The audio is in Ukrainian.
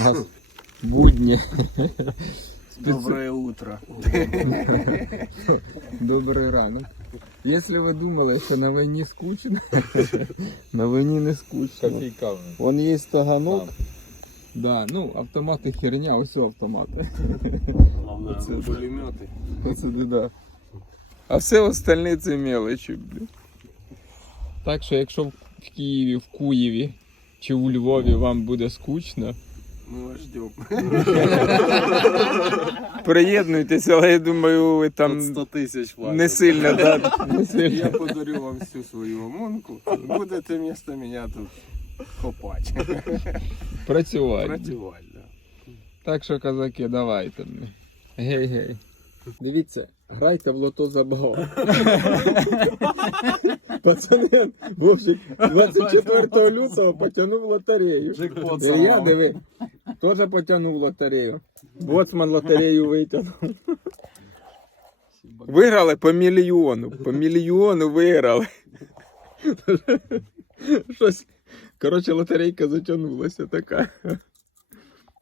нас будні. Доброе утро. Добрий ранок. Якщо ви думали, що на війні скучно, на війні не скучно. Вон є таганок. Да, ну автомати херня, ось автомати. Главное, Оце да. Оце да. А все остальне це мелочі, блін. Так що якщо в Києві, в Куєві чи у Львові вам буде скучно, Мы вас ждем. приєднуйтесь, але я думаю, ви Там там 100 тысяч не сильно, да, не сильно. Я подарю вам всю свою ОМОНку. Будете вместо меня тут копать. працювати. Противать, да. Так що, козаки, давайте. Гей-гей. Дивіться, грайте в лото забагав. Пацани, Вовчик 24 лютого потягнув лотерею. Джекпот І я диви, теж потягнув лотерею. Боцман лотерею витягнув. Виграли по мільйону. По мільйону виграли. Щось. Коротше, лотерейка затягнулася така.